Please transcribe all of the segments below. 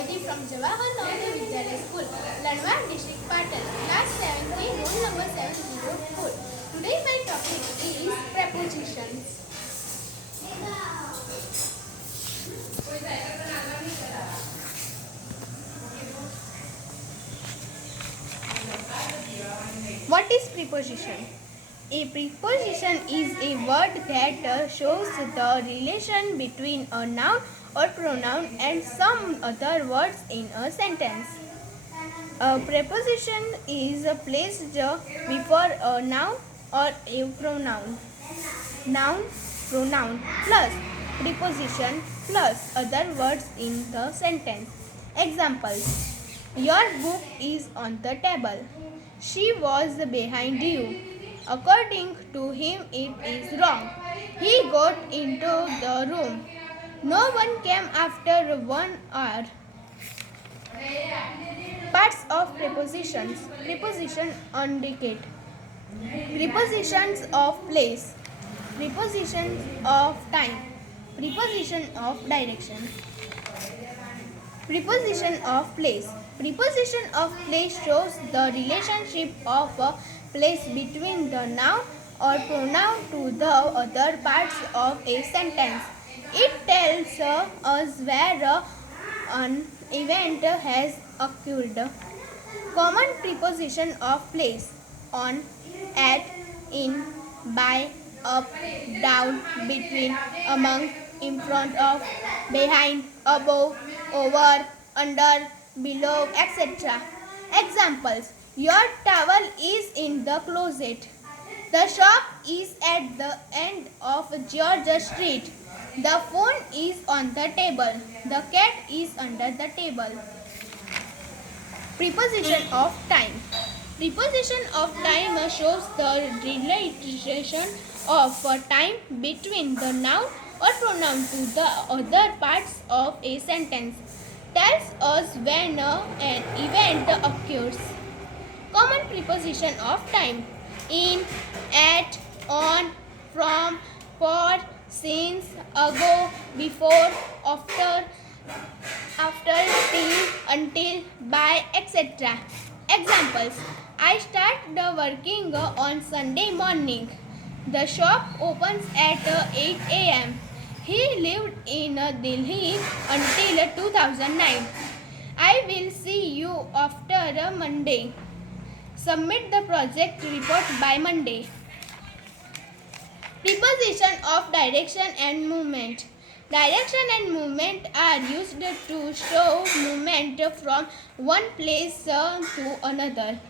Modi from Jawahar Nahdeo Vidyalaya School, Lanwar District, Patan, class 7th, roll number 704. Today my topic is prepositions. What is preposition? A preposition is a word that shows the relation between a noun or pronoun and some other words in a sentence. A preposition is placed before a noun or a pronoun. Noun, pronoun plus preposition plus other words in the sentence. Examples: your book is on the table. She was behind you. According to him, it is wrong. He got into the room. No one came after 1 hour. Parts of prepositions. Preposition indicate. Prepositions of place. Prepositions of time. Preposition of direction. Preposition of place. Preposition of place shows the relationship of a place between the noun or pronoun to the other parts of a sentence. It tells us where an event has occurred. Common preposition of place: on, at, in, by, up, down, between, among, in front of, behind, above, over, under, below, etc. Examples: your towel is in the closet. The shop is at the end of George Street. The phone is on the table. The cat is under the table. Preposition of time. Preposition of time shows the relation of time between the noun or pronoun to the other parts of a sentence. Tells us when an event occurs. Common preposition of time: in, at, on, from, for, since, ago, before, after, till, until, by, etc. Examples: I start working on Sunday morning. The shop opens at 8 a.m. He lived in Delhi until 2009. I will see you after Monday. Submit the project report by Monday. Preposition of direction and movement. Direction and movement are used to show movement from one place to another.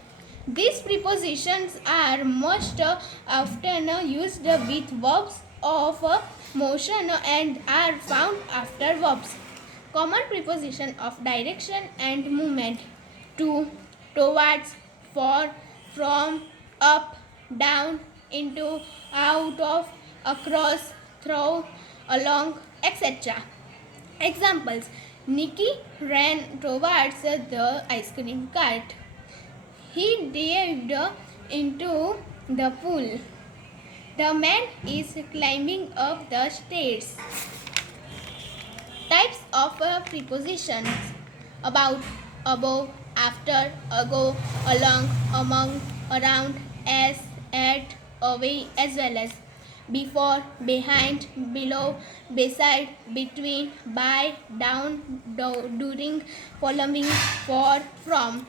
These prepositions are most often used with verbs of motion and are found after verbs. Common preposition of direction and movement: to, towards, for, from, up, down, into, out of, across, through, along, etc. Examples: Nicky ran towards the ice cream cart. He dived into the pool. The man is climbing up the stairs. Types of prepositions: about, above, after, ago, along, among, around, as, at, away, as well as before, behind, below, beside, between, by, down, during, following, for, from,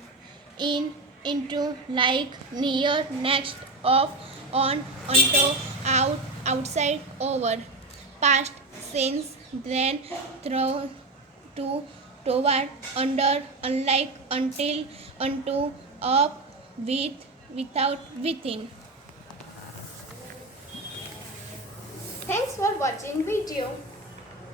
in, into, like, near, next, off, on, onto, out, outside, over, past, since, then, through, to, toward, under, unlike, until, unto, up, with, without, within. Thanks for watching video.